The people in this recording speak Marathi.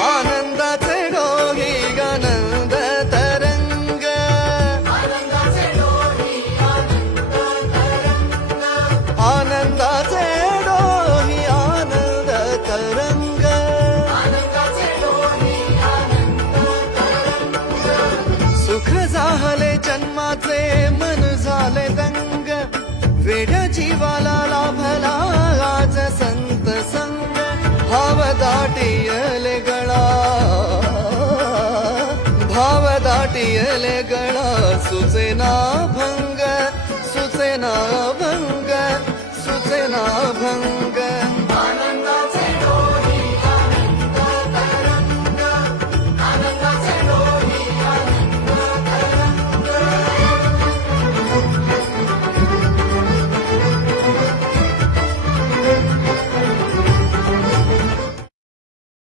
आनंदाचे डोही आनंद तरंग, आनंदाचे डोही आनंद तरंग, सुख झाले जन्माचे मन झाले दंग, वेड्या जीवाला लाभला आज संत संग, भाव दाटियले गळा, भाव दाटियले गळा, सुचेना भंग, सुचेना भंग, सुचेना भंग.